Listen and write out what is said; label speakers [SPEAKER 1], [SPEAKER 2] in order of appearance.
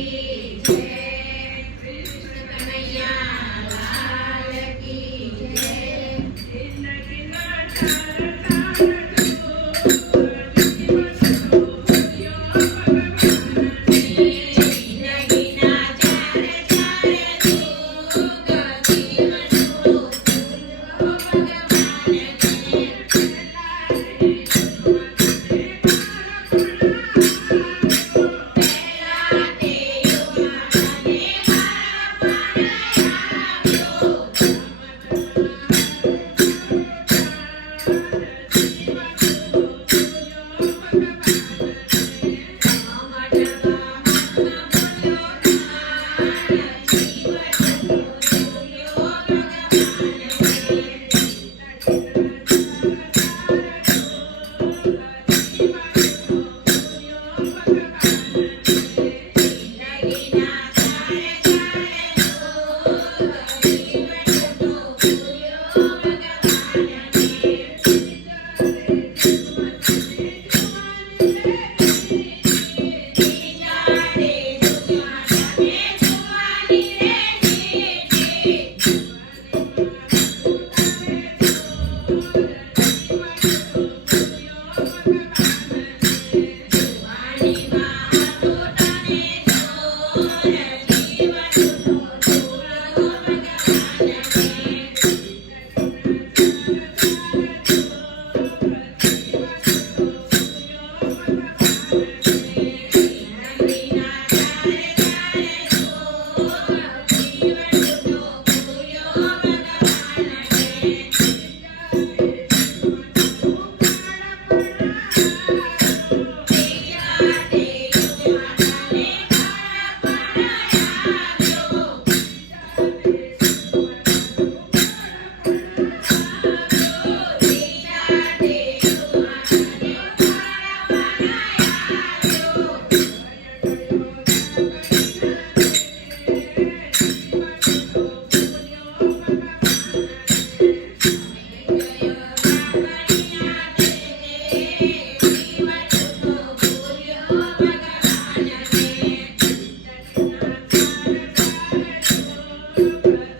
[SPEAKER 1] Thank
[SPEAKER 2] you. Thank you.